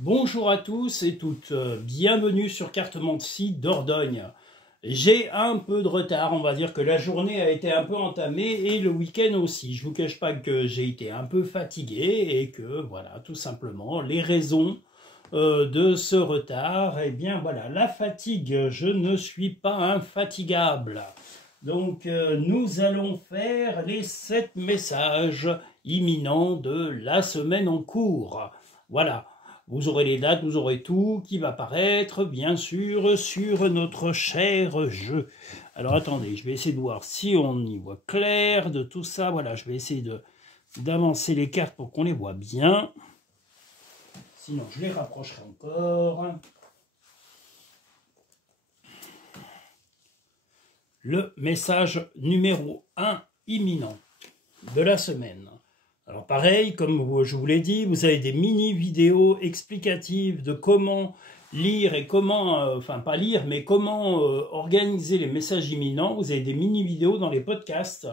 Bonjour à tous et toutes, bienvenue sur Cartomancie Dordogne. J'ai un peu de retard, on va dire que la journée a été un peu entamée et le week-end aussi. Je vous cache pas que j'ai été un peu fatigué et que voilà, tout simplement, les raisons de ce retard, eh bien voilà, la fatigue, je ne suis pas infatigable. Donc nous allons faire les 7 messages imminents de la semaine en cours. Voilà. Vous aurez les dates, vous aurez tout qui va apparaître, bien sûr, sur notre cher jeu. Alors attendez, je vais essayer de voir si on y voit clair de tout ça. Voilà, je vais essayer d'avancer les cartes pour qu'on les voit bien. Sinon, je les rapprocherai encore. Le message numéro 1 imminent de la semaine. Alors pareil, comme je vous l'ai dit, vous avez des mini-vidéos explicatives de comment lire et comment, enfin pas lire, mais comment organiser les messages imminents. Vous avez des mini-vidéos dans les podcasts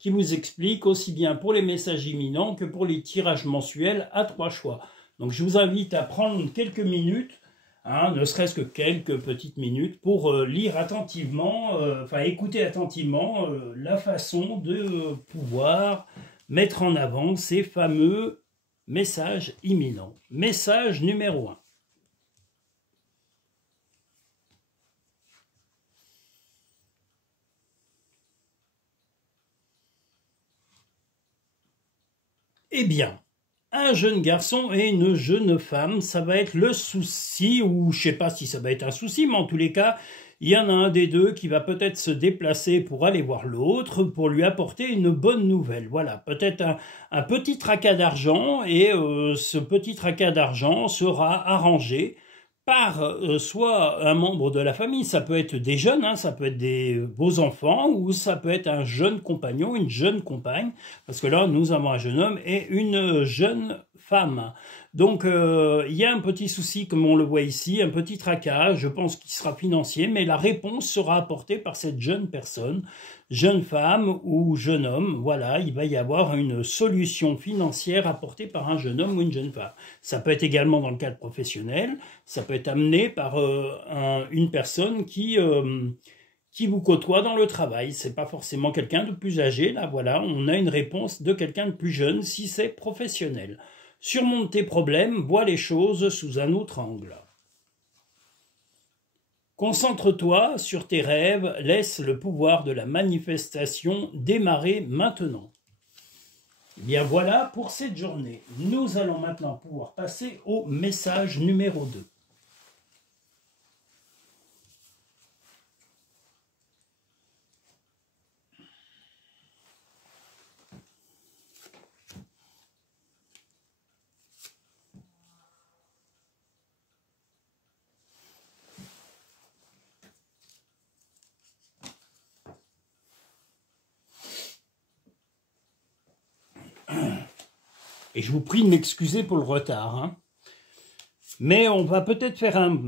qui vous expliquent aussi bien pour les messages imminents que pour les tirages mensuels à 3 choix. Donc je vous invite à prendre quelques minutes, ne serait-ce que quelques petites minutes, pour lire attentivement, écouter attentivement la façon de pouvoir mettre en avant ces fameux messages imminents. Message numéro 1. Eh bien, un jeune garçon et une jeune femme, ça va être le souci, ou je ne sais pas si ça va être un souci, mais en tous les cas, il y en a un des deux qui va peut-être se déplacer pour aller voir l'autre, pour lui apporter une bonne nouvelle. Voilà, peut-être un petit tracas d'argent, et ce petit tracas d'argent sera arrangé par soit un membre de la famille, ça peut être des jeunes, ça peut être vos enfants, ou ça peut être un jeune compagnon, une jeune compagne, parce que là, nous avons un jeune homme et une jeune femme. Donc, il y a un petit souci, comme on le voit ici, un petit tracas, je pense qu'il sera financier, mais la réponse sera apportée par cette jeune personne, jeune femme ou jeune homme. Voilà, il va y avoir une solution financière apportée par un jeune homme ou une jeune femme. Ça peut être également dans le cadre professionnel, ça peut être amené par une personne qui vous côtoie dans le travail. C'est pas forcément quelqu'un de plus âgé. Là, voilà, on a une réponse de quelqu'un de plus jeune si c'est professionnel. Surmonte tes problèmes, vois les choses sous un autre angle. Concentre-toi sur tes rêves, laisse le pouvoir de la manifestation démarrer maintenant. Eh bien voilà pour cette journée. Nous allons maintenant pouvoir passer au message numéro 2. Et je vous prie de m'excuser pour le retard. Mais on va peut-être faire un...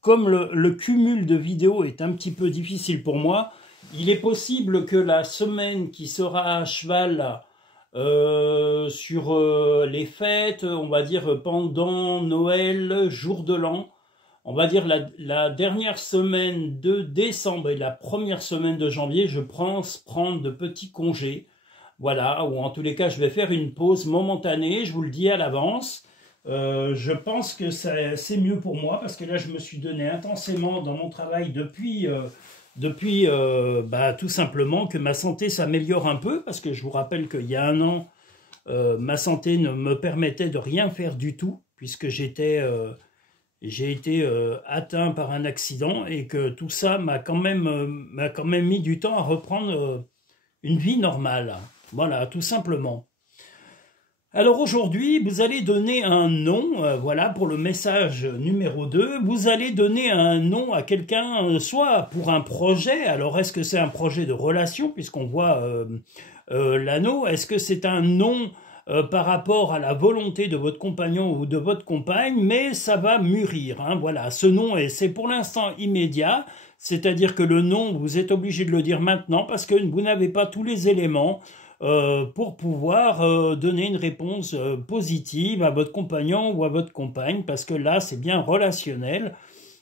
Comme le cumul de vidéos est un petit peu difficile pour moi, il est possible que la semaine qui sera à cheval sur les fêtes, on va dire pendant Noël, jour de l'an, on va dire la dernière semaine de décembre et la première semaine de janvier, je pense prendre de petits congés. Voilà, ou en tous les cas, je vais faire une pause momentanée, je vous le dis à l'avance. Je pense que c'est mieux pour moi, parce que là, je me suis donné intensément dans mon travail depuis tout simplement que ma santé s'améliore un peu, parce que je vous rappelle qu'il y a un an, ma santé ne me permettait de rien faire du tout, puisque j'ai été atteint par un accident, et que tout ça m'a quand même mis du temps à reprendre une vie normale. Voilà, tout simplement. Alors aujourd'hui, vous allez donner un nom, voilà, pour le message numéro 2. Vous allez donner un nom à quelqu'un, soit pour un projet. Alors est-ce que c'est un projet de relation, puisqu'on voit l'anneau? Est-ce que c'est un nom par rapport à la volonté de votre compagnon ou de votre compagne? Mais ça va mûrir, voilà. Ce nom, c'est pour l'instant immédiat. C'est-à-dire que le nom, vous êtes obligé de le dire maintenant, parce que vous n'avez pas tous les éléments pour pouvoir donner une réponse positive à votre compagnon ou à votre compagne, parce que là, c'est bien relationnel.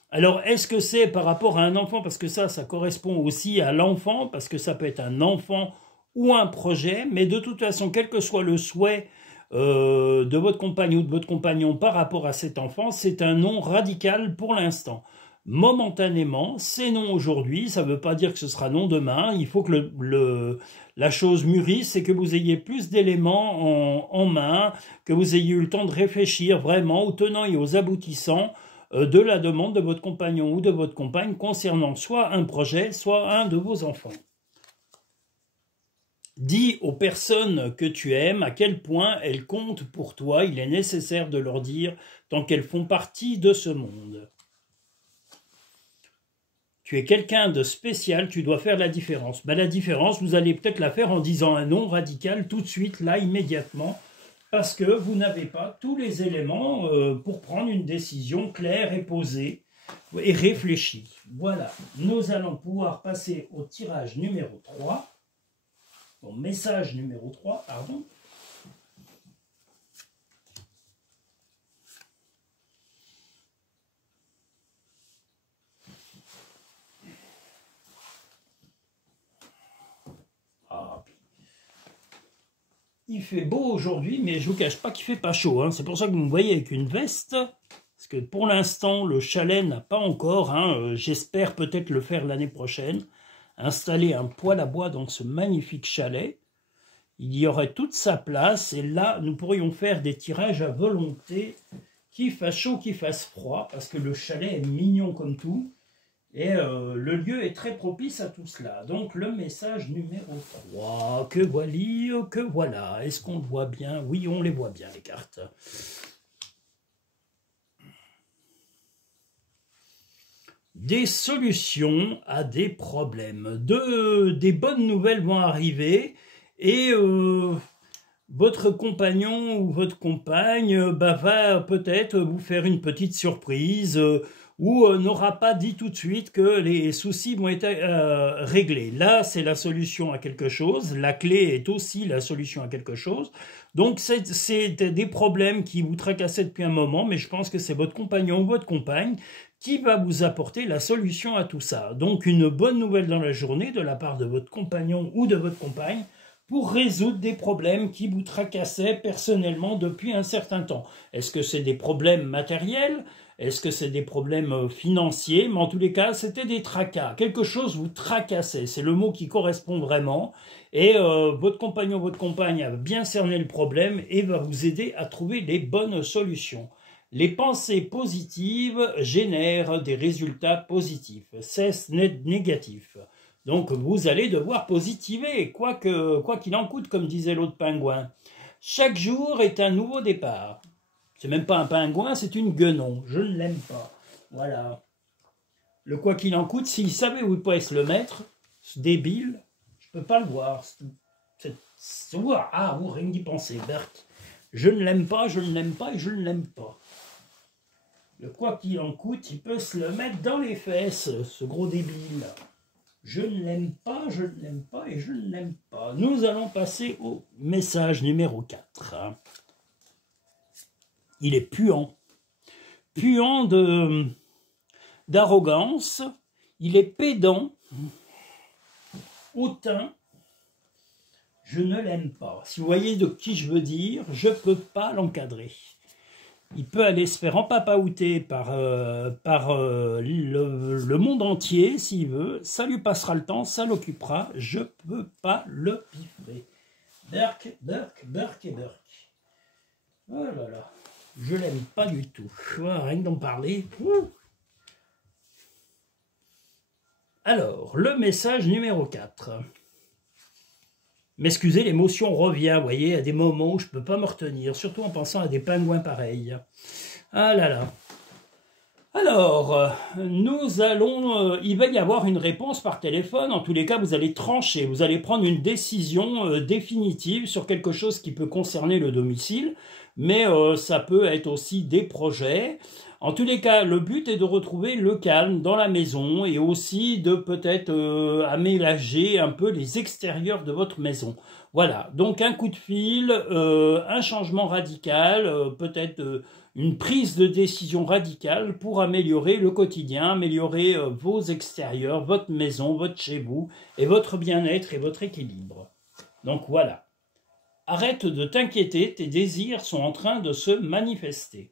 Alors, est-ce que c'est par rapport à un enfant? Parce que ça correspond aussi à l'enfant, parce que ça peut être un enfant ou un projet, mais de toute façon, quel que soit le souhait de votre compagne ou de votre compagnon par rapport à cet enfant, c'est un non radical pour l'instant. Momentanément, c'est non aujourd'hui, ça ne veut pas dire que ce sera non demain, il faut que la chose mûrisse et que vous ayez plus d'éléments en main, que vous ayez eu le temps de réfléchir vraiment aux tenants et aux aboutissants de la demande de votre compagnon ou de votre compagne concernant soit un projet, soit un de vos enfants. Dis aux personnes que tu aimes à quel point elles comptent pour toi, il est nécessaire de leur dire tant qu'elles font partie de ce monde. Tu es quelqu'un de spécial, tu dois faire la différence. Ben, la différence, vous allez peut-être la faire en disant un non radical tout de suite, là, immédiatement, parce que vous n'avez pas tous les éléments pour prendre une décision claire et posée et réfléchie. Voilà, nous allons pouvoir passer au tirage numéro 3. Bon, message numéro 3, pardon. Il fait beau aujourd'hui, mais je ne vous cache pas qu'il ne fait pas chaud. Hein. C'est pour ça que vous me voyez avec une veste. Parce que pour l'instant, le chalet n'a pas encore. Hein. J'espère peut-être le faire l'année prochaine. Installer un poêle à bois dans ce magnifique chalet. Il y aurait toute sa place. Et là, nous pourrions faire des tirages à volonté. Qu'il fasse chaud, qu'il fasse froid. Parce que le chalet est mignon comme tout. Et le lieu est très propice à tout cela. Donc le message numéro 3, que voilà. Est-ce qu'on le voit bien? Oui, on les voit bien, les cartes. Des solutions à des problèmes. Des bonnes nouvelles vont arriver et votre compagnon ou votre compagne va peut-être vous faire une petite surprise ou n'aura pas dit tout de suite que les soucis vont être réglés. Là, c'est la solution à quelque chose. La clé est aussi la solution à quelque chose. Donc, c'est des problèmes qui vous tracassaient depuis un moment, mais je pense que c'est votre compagnon ou votre compagne qui va vous apporter la solution à tout ça. Donc, une bonne nouvelle dans la journée de la part de votre compagnon ou de votre compagne pour résoudre des problèmes qui vous tracassaient personnellement depuis un certain temps. Est-ce que c'est des problèmes matériels ? Est-ce que c'est des problèmes financiers? Mais en tous les cas, c'était des tracas. Quelque chose vous tracassait. C'est le mot qui correspond vraiment. Et votre compagnon, votre compagne a bien cerné le problème et va vous aider à trouver les bonnes solutions. Les pensées positives génèrent des résultats positifs. Cesse négatif. Donc vous allez devoir positiver, quoi qu'il en coûte, comme disait l'autre pingouin. Chaque jour est un nouveau départ. C'est même pas un pingouin, c'est une guenon. Je ne l'aime pas. Voilà. Le quoi qu'il en coûte, s'il savait où il pourrait se le mettre, ce débile, je peux pas le voir. Ah, vous rien d'y penser, Bert. Je ne l'aime pas, je ne l'aime pas et je ne l'aime pas. Le quoi qu'il en coûte, il peut se le mettre dans les fesses, ce gros débile. Je ne l'aime pas, je ne l'aime pas et je ne l'aime pas. Nous allons passer au message numéro 4. Il est puant. Puant d'arrogance. Il est pédant. Hautain. Je ne l'aime pas. Si vous voyez de qui je veux dire, je ne peux pas l'encadrer. Il peut aller se faire empapaouter par le monde entier, s'il veut. Ça lui passera le temps, ça l'occupera. Je ne peux pas le piffrer. Berk. Oh là là. Je l'aime pas du tout. Rien d'en parler. Alors, le message numéro 4. M'excusez, l'émotion revient, vous voyez, à des moments où je ne peux pas me retenir, surtout en pensant à des pingouins pareils. Ah là là. Alors, il va y avoir une réponse par téléphone. En tous les cas, vous allez trancher, vous allez prendre une décision définitive sur quelque chose qui peut concerner le domicile. mais ça peut être aussi des projets. En tous les cas, le but est de retrouver le calme dans la maison et aussi de peut-être aménager un peu les extérieurs de votre maison. Voilà, donc un coup de fil, un changement radical, peut-être une prise de décision radicale pour améliorer le quotidien, améliorer vos extérieurs, votre maison, votre chez vous, et votre bien-être et votre équilibre. Donc voilà. Arrête de t'inquiéter, tes désirs sont en train de se manifester.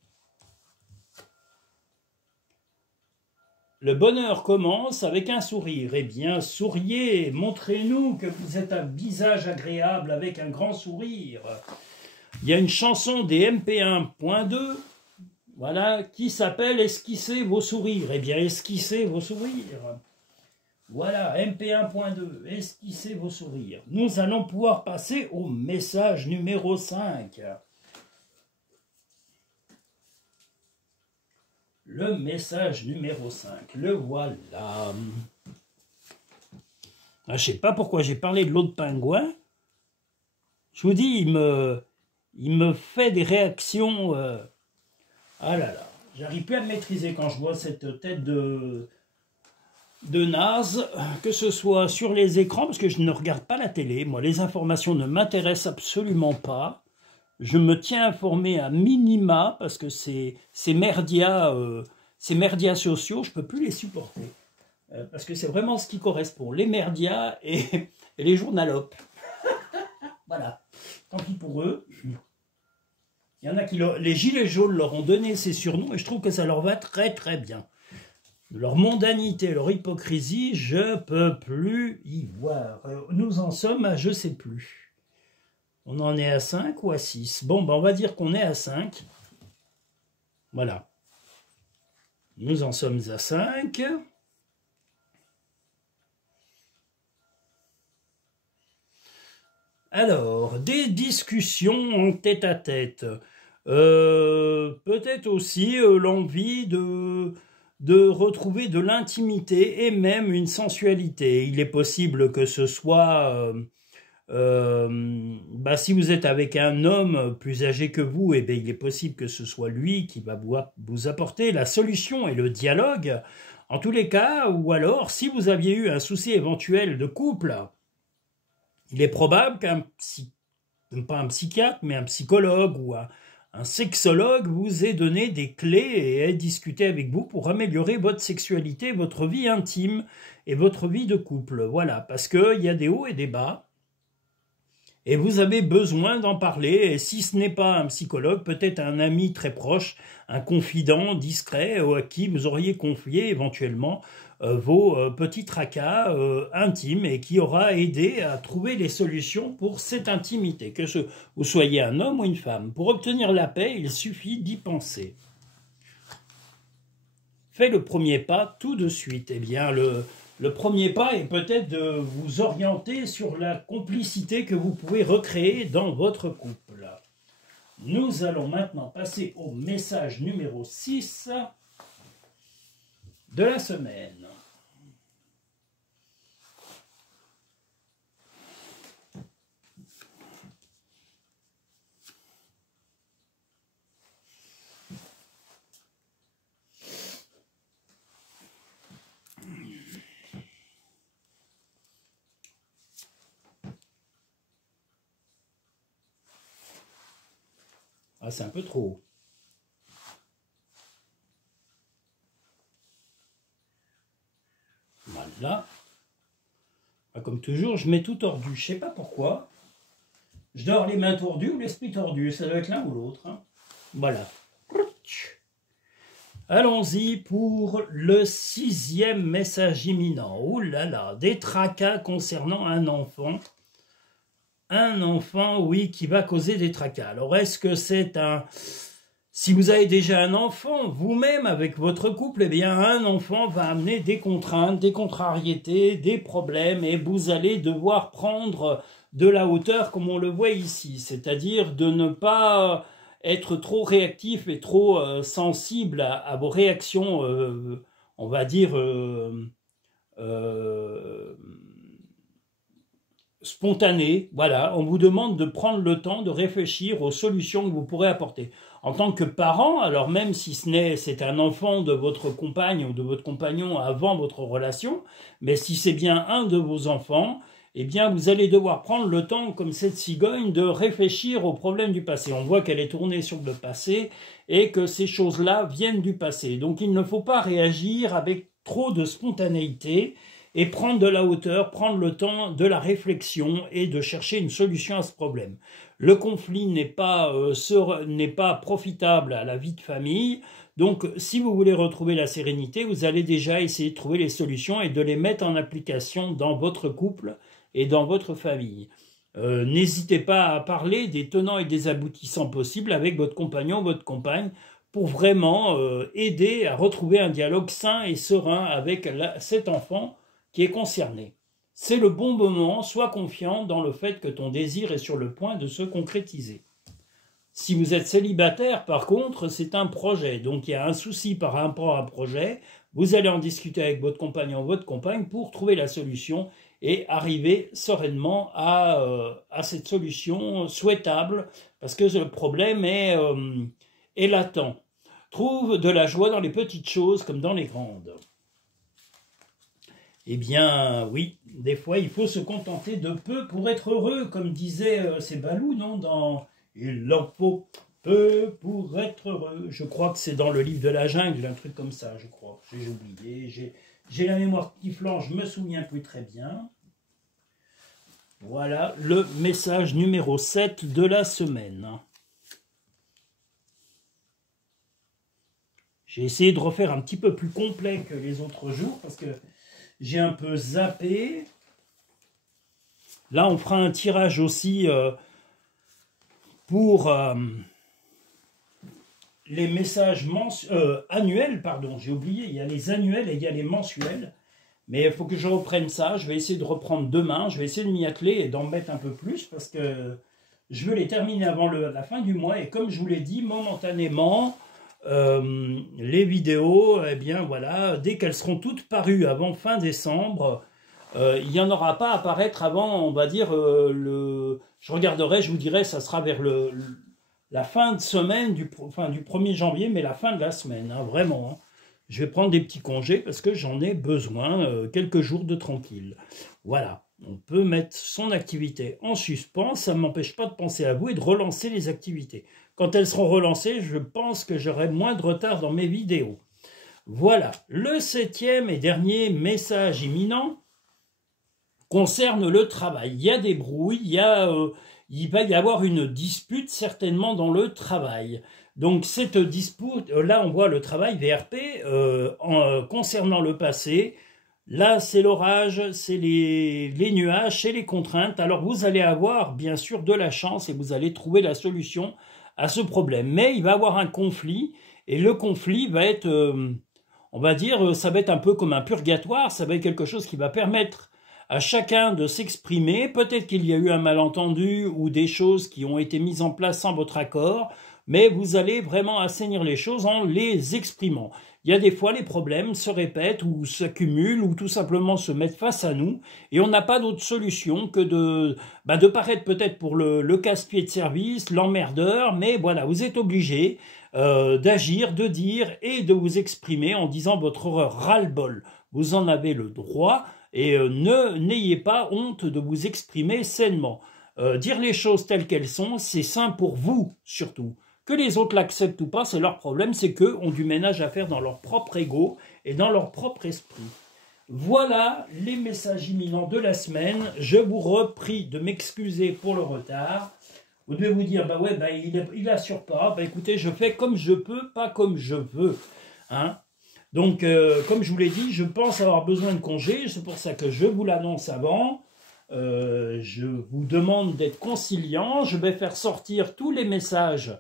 Le bonheur commence avec un sourire. Eh bien, souriez, montrez-nous que vous êtes un visage agréable avec un grand sourire. Il y a une chanson des MP1.2, voilà, qui s'appelle « Esquissez vos sourires ». Eh bien, esquissez vos sourires. Voilà, MP1.2, esquissez vos sourires. Nous allons pouvoir passer au message numéro 5. Le message numéro 5, le voilà. Je ne sais pas pourquoi j'ai parlé de l'autre pingouin. Je vous dis, il me fait des réactions. Ah là là, j'arrive plus à me maîtriser quand je vois cette tête de naze, que ce soit sur les écrans, parce que je ne regarde pas la télé. Moi, les informations ne m'intéressent absolument pas. Je me tiens informé à minima, parce que ces merdias sociaux, je ne peux plus les supporter. Parce que c'est vraiment ce qui correspond. Les merdias et les journalopes. Voilà. Tant pis pour eux. Il y en a qui... Les gilets jaunes leur ont donné ces surnoms et je trouve que ça leur va très très bien. Leur mondanité, leur hypocrisie, je peux plus y voir. Nous en sommes à je sais plus. On en est à 5 ou à 6? Bon, ben on va dire qu'on est à 5. Voilà. Nous en sommes à 5. Alors, des discussions en tête-à-tête. Peut-être aussi l'envie de retrouver de l'intimité et même une sensualité. Il est possible que ce soit... si vous êtes avec un homme plus âgé que vous, eh bien, il est possible que ce soit lui qui va vous apporter la solution et le dialogue. En tous les cas, ou alors, si vous aviez eu un souci éventuel de couple, il est probable pas un psychiatre, mais un psychologue ou un sexologue vous ait donné des clés et ait discuté avec vous pour améliorer votre sexualité, votre vie intime et votre vie de couple. Voilà, parce qu'il y a des hauts et des bas. Et vous avez besoin d'en parler, et si ce n'est pas un psychologue, peut-être un ami très proche, un confident discret à qui vous auriez confié éventuellement vos petits tracas intimes et qui aura aidé à trouver les solutions pour cette intimité, que vous soyez un homme ou une femme. Pour obtenir la paix, il suffit d'y penser. Faites le premier pas tout de suite. Eh bien, le premier pas est peut-être de vous orienter sur la complicité que vous pouvez recréer dans votre couple. Nous allons maintenant passer au message numéro 6 de la semaine. Ah, c'est un peu trop haut. Voilà. Comme toujours, je mets tout tordu. Je ne sais pas pourquoi. Je dors les mains tordues ou l'esprit tordu. Ça doit être l'un ou l'autre. Hein. Voilà. Allons-y pour le 6e message imminent. Ouh là là, des tracas concernant un enfant. Un enfant, oui, qui va causer des tracas. Alors, est-ce que c'est un... Si vous avez déjà un enfant, vous-même, avec votre couple, eh bien, un enfant va amener des contraintes, des contrariétés, des problèmes, et vous allez devoir prendre de la hauteur, comme on le voit ici. C'est-à-dire de ne pas être trop réactif et trop sensible à vos réactions, on va dire... spontané, voilà, on vous demande de prendre le temps de réfléchir aux solutions que vous pourrez apporter. En tant que parent, alors même si c'est un enfant de votre compagne ou de votre compagnon avant votre relation, mais si c'est bien un de vos enfants, eh bien vous allez devoir prendre le temps, comme cette cigogne, de réfléchir aux problèmes du passé. On voit qu'elle est tournée sur le passé et que ces choses-là viennent du passé. Donc il ne faut pas réagir avec trop de spontanéité, et prendre de la hauteur, prendre le temps de la réflexion et de chercher une solution à ce problème. Le conflit n'est pas profitable à la vie de famille, donc si vous voulez retrouver la sérénité, vous allez déjà essayer de trouver les solutions et de les mettre en application dans votre couple et dans votre famille. N'hésitez pas à parler des tenants et des aboutissants possibles avec votre compagnon, votre compagne, pour vraiment aider à retrouver un dialogue sain et serein avec cet enfant qui est concerné. C'est le bon moment, sois confiant dans le fait que ton désir est sur le point de se concrétiser. Si vous êtes célibataire, par contre, c'est un projet. Donc il y a un souci par rapport à un projet. Vous allez en discuter avec votre compagnon ou votre compagne pour trouver la solution et arriver sereinement à cette solution souhaitable, parce que le problème est latent. Trouve de la joie dans les petites choses comme dans les grandes. Eh bien, oui, des fois, il faut se contenter de peu pour être heureux, comme disait c'est Balou, non, dans « Il en faut peu pour être heureux ». Je crois que c'est dans le livre de la jungle, un truc comme ça, je crois. J'ai oublié, j'ai la mémoire qui flanche, je me souviens plus très bien. Voilà le message numéro 7 de la semaine. J'ai essayé de refaire un petit peu plus complet que les autres jours, parce que j'ai un peu zappé. Là, on fera un tirage aussi pour les messages annuels, pardon, j'ai oublié, il y a les annuels et il y a les mensuels. Mais il faut que je reprenne ça, je vais essayer de reprendre demain, je vais essayer de m'y atteler et d'en mettre un peu plus, parce que je veux les terminer avant la fin du mois, et comme je vous l'ai dit, momentanément, les vidéos, eh bien voilà, dès qu'elles seront toutes parues avant fin décembre, il n'y en aura pas à apparaître avant, on va dire, je regarderai, je vous dirai, ça sera vers la fin de semaine, du 1er janvier, mais la fin de la semaine, hein, vraiment. Hein. Je vais prendre des petits congés parce que j'en ai besoin, quelques jours de tranquille. Voilà, on peut mettre son activité en suspens, ça ne m'empêche pas de penser à vous et de relancer les activités. Quand elles seront relancées, je pense que j'aurai moins de retard dans mes vidéos. Voilà, le 7e et dernier message imminent concerne le travail. Il y a des brouilles, il va y avoir une dispute certainement dans le travail. Donc cette dispute, là on voit le travail VRP concernant le passé. Là c'est l'orage, c'est les nuages, c'est les contraintes. Alors vous allez avoir bien sûr de la chance et vous allez trouver la solution à ce problème. Mais il va y avoir un conflit et le conflit va être, on va dire, ça va être un peu comme un purgatoire, ça va être quelque chose qui va permettre à chacun de s'exprimer. Peut-être qu'il y a eu un malentendu ou des choses qui ont été mises en place sans votre accord, mais vous allez vraiment assainir les choses en les exprimant. Il y a des fois, les problèmes se répètent ou s'accumulent ou tout simplement se mettent face à nous et on n'a pas d'autre solution que de paraître peut-être pour le casse-pied de service, l'emmerdeur, mais voilà, vous êtes obligé d'agir, de dire et de vous exprimer en disant votre horreur ras-le-bol. Vous en avez le droit et n'ayez pas honte de vous exprimer sainement. Dire les choses telles qu'elles sont, c'est sain pour vous surtout. Que les autres l'acceptent ou pas, c'est leur problème, c'est qu'eux ont du ménage à faire dans leur propre ego et dans leur propre esprit. Voilà les messages imminents de la semaine. Je vous reprie de m'excuser pour le retard. Vous devez vous dire, bah ouais, il assure pas. Bah écoutez, je fais comme je peux, pas comme je veux. Hein. Donc, comme je vous l'ai dit, je pense avoir besoin de congés. C'est pour ça que je vous l'annonce avant. Je vous demande d'être conciliant. Je vais faire sortir tous les messages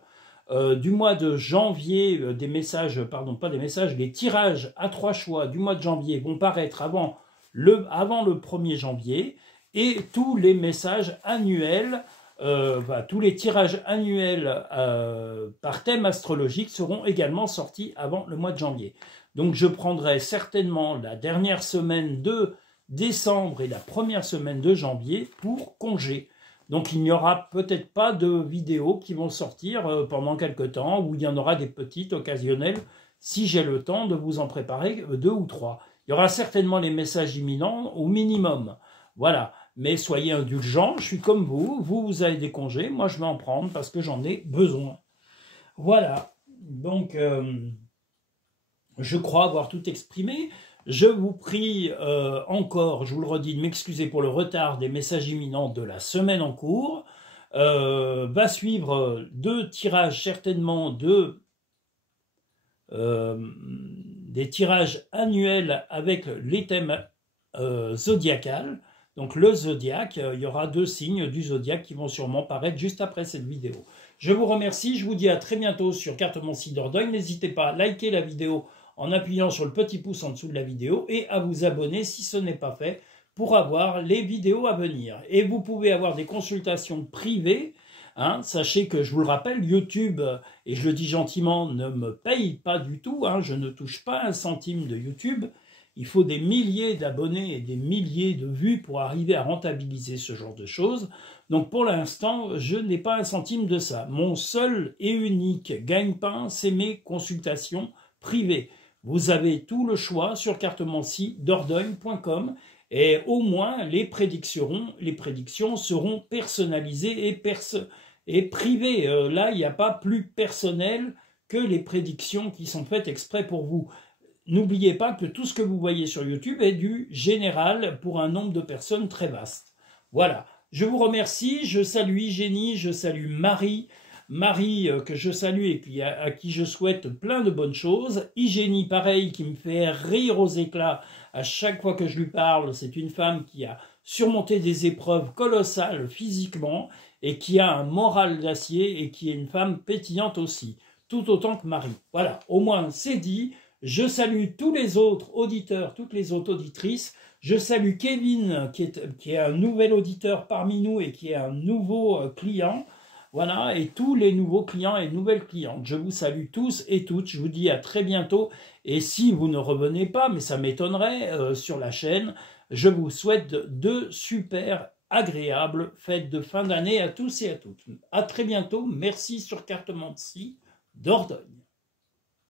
du mois de janvier, les tirages à 3 choix du mois de janvier vont paraître avant le 1er janvier et tous les messages annuels, tous les tirages annuels par thème astrologique seront également sortis avant le mois de janvier. Donc je prendrai certainement la dernière semaine de décembre et la première semaine de janvier pour congé. Donc il n'y aura peut-être pas de vidéos qui vont sortir pendant quelques temps, ou il y en aura des petites occasionnelles si j'ai le temps de vous en préparer 2 ou 3. Il y aura certainement les messages imminents au minimum. Voilà, mais soyez indulgents, je suis comme vous avez des congés, moi je vais en prendre parce que j'en ai besoin. Voilà, donc je crois avoir tout exprimé. Je vous prie encore, je vous le redis, de m'excuser pour le retard des messages imminents de la semaine en cours. Va suivre 2 tirages certainement des tirages annuels avec les thèmes zodiacales. Donc le zodiaque, il y aura 2 signes du zodiaque qui vont sûrement paraître juste après cette vidéo. Je vous remercie, je vous dis à très bientôt sur Cartomancie Dordogne. N'hésitez pas à liker la vidéo en appuyant sur le petit pouce en dessous de la vidéo et à vous abonner si ce n'est pas fait pour avoir les vidéos à venir. Et vous pouvez avoir des consultations privées. Sachez que, je vous le rappelle, YouTube, et je le dis gentiment, ne me paye pas du tout. Je ne touche pas un centime de YouTube. Il faut des milliers d'abonnés et des milliers de vues pour arriver à rentabiliser ce genre de choses. Donc pour l'instant, je n'ai pas un centime de ça. Mon seul et unique gagne-pain, c'est mes consultations privées. Vous avez tout le choix sur cartomanciedordogne.com et au moins les prédictions seront personnalisées et privées. Là, il n'y a pas plus personnel que les prédictions qui sont faites exprès pour vous. N'oubliez pas que tout ce que vous voyez sur YouTube est du général pour un nombre de personnes très vaste. Voilà, je vous remercie, je salue Hygiénie, je salue Marie, que je salue et puis à qui je souhaite plein de bonnes choses. Hygiénie, pareil, qui me fait rire aux éclats à chaque fois que je lui parle. C'est une femme qui a surmonté des épreuves colossales physiquement et qui a un moral d'acier et qui est une femme pétillante aussi, tout autant que Marie. Voilà, au moins c'est dit. Je salue tous les autres auditeurs, toutes les autres auditrices. Je salue Kevin, qui est un nouvel auditeur parmi nous et qui est un nouveau client. Voilà, et tous les nouveaux clients et nouvelles clientes. Je vous salue tous et toutes. Je vous dis à très bientôt. Et si vous ne revenez pas, mais ça m'étonnerait, sur la chaîne, je vous souhaite de super agréables fêtes de fin d'année à tous et à toutes. À très bientôt. Merci sur Cartomancie Dordogne.